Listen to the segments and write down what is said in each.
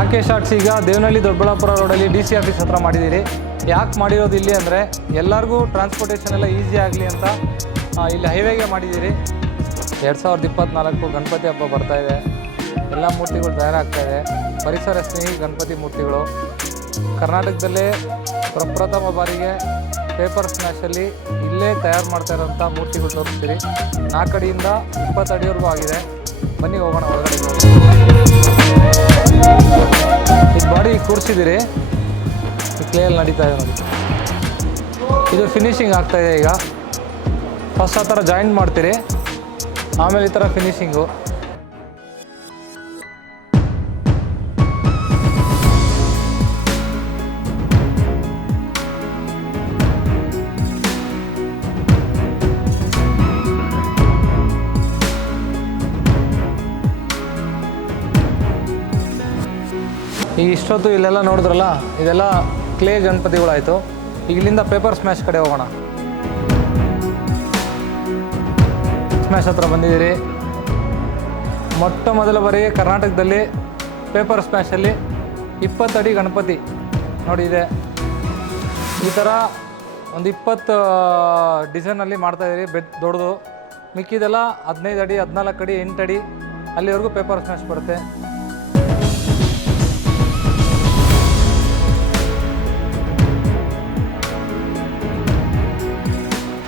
Rakesh arts ಈಗ ದೇವನಹಳ್ಳಿ ದೊಡ್ಡಬಳ್ಳಾಪುರ ರೋಡಲ್ಲಿ DC office ಹತ್ರ ಮಾಡಿದ್ದೀರಿ. ಯಾಕೆ ಮಾಡಿರೋದು ಇಲ್ಲಿ ಅಂದರೆ ಎಲ್ಲರಿಗೂ ಟ್ರಾನ್ಸ್ಪೋರ್ಟೇಷನ್ ಎಲ್ಲ ಈಸಿ ಆಗಲಿ ಅಂತ ಇಲ್ಲಿ ಹೈವೇಗೆ ಮಾಡಿದ್ದೀರಿ. 2024 ಗಣಪತಿ ಹಬ್ಬ ಬರ್ತಾಯಿದೆ. ಎಲ್ಲ ಮೂರ್ತಿಗಳು ತಯಾರಾಗ್ತಾಯಿದೆ. ಪರಿಸರ ಸ್ನೇಹಿ ಗಣಪತಿ ಮೂರ್ತಿಗಳು ಕರ್ನಾಟಕದಲ್ಲೇ ಪ್ರಪ್ರಥಮ ಬಾರಿಗೆ ಪೇಪರ್ ಸ್ಮ್ಯಾಶಲ್ಲಿ ಇಲ್ಲೇ ತಯಾರು ಮಾಡ್ತಾ ಇರೋಂಥ ಮೂರ್ತಿಗಳು ತೋರಿಸ್ತೀರಿ. 4 ಅಡಿಯಿಂದ 20 ಅಡಿವರೆಗೂ ಆಗಿದೆ. ಬನ್ನಿ ಹೋಗೋಣ ಒಳಗಡೆ. ಇದು ಬಾಡಿ ಕೂರಿಸಿದ್ದೀರಿ, ಈ ಕ್ಲೇಯಲ್ಲಿ ನಡೀತಾ ಇದೆ ನೋಡಿ. ಇದು ಫಿನಿಶಿಂಗ್ ಆಗ್ತಾಯಿದೆ. ಈಗ ಫಸ್ಟ್ ಆ ಥರ ಜಾಯಿಂಟ್ ಮಾಡ್ತೀರಿ, ಆಮೇಲೆ ಈ ಥರ ಫಿನಿಶಿಂಗು. ಈಗ ಇಷ್ಟೊತ್ತು ಇಲ್ಲೆಲ್ಲ ನೋಡಿದ್ರಲ್ಲ, ಇದೆಲ್ಲ ಕ್ಲೇ ಗಣಪತಿಗಳಾಯಿತು. ಈಗ ಇಲ್ಲಿಂದ ಪೇಪರ್ ಸ್ಮ್ಯಾಶ್ ಕಡೆ ಹೋಗೋಣ. ಸ್ಮ್ಯಾಶ್ ಹತ್ರ ಬಂದಿದ್ದೀರಿ. ಮೊಟ್ಟ ಮೊದಲ ಬಾರಿಗೆ ಕರ್ನಾಟಕದಲ್ಲಿ ಪೇಪರ್ ಸ್ಮ್ಯಾಶಲ್ಲಿ 20 ಅಡಿ ಗಣಪತಿ ನೋಡಿ ಇದೆ. ಈ ಥರ ಒಂದು 20 ಡಿಸೈನಲ್ಲಿ ಮಾಡ್ತಾಯಿದ್ದೀರಿ. ದೊಡ್ಡದು. ಮಿಕ್ಕಿದೆಲ್ಲ 15 ಅಡಿ, 14 ಅಡಿ, 8 ಅಡಿ ಅಲ್ಲಿವರೆಗೂ ಪೇಪರ್ ಸ್ಮ್ಯಾಶ್ ಬರುತ್ತೆ.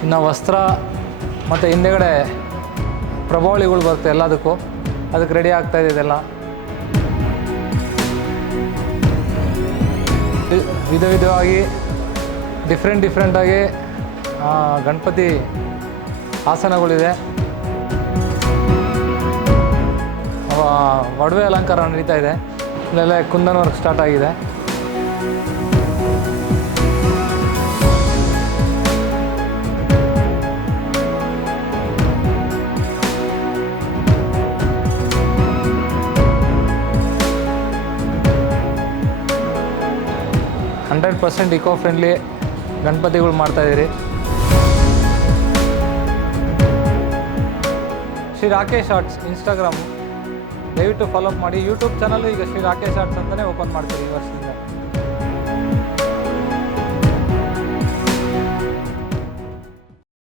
ಇನ್ನು ವಸ್ತ್ರ ಮತ್ತು ಹಿಂದೆಗಡೆ ಪ್ರಭಾವಳಿಗಳು ಬರುತ್ತೆ ಎಲ್ಲದಕ್ಕೂ. ಅದಕ್ಕೆ ರೆಡಿ ಆಗ್ತಾಯಿದೆ ಇದೆಲ್ಲ. ವಿಧವಾಗಿ ಡಿಫ್ರೆಂಟಾಗಿ ಗಣಪತಿ ಆಸನಗಳಿದೆ. ಒಡವೆ ಅಲಂಕಾರ ನಡೀತಾ ಇದೆ. ಇಲ್ಲೆಲ್ಲ ಕುಂದನ್ ವರ್ಕ್ ಸ್ಟಾರ್ಟ್ ಆಗಿದೆ. %100% ಇಕೋ ಫ್ರೆಂಡ್ಲಿ ಗಣಪತಿಗಳು ಮಾಡ್ತಾಯಿದ್ದೀರಿ. ಶ್ರೀ ರಾಕೇಶ್ ಆರ್ಟ್ಸ್ ಇನ್ಸ್ಟಾಗ್ರಾಮು ದಯವಿಟ್ಟು ಫಾಲೋ ಅಪ್ ಮಾಡಿ. ಯೂಟ್ಯೂಬ್ ಚಾನಲ್ಲು ಈಗ ಶ್ರೀ ರಾಕೇಶ್ ಆರ್ಟ್ಸ್ ಅಂತಲೇ ಓಪನ್ ಮಾಡ್ತೀರಿ ಈ ವರ್ಷದಿಂದ.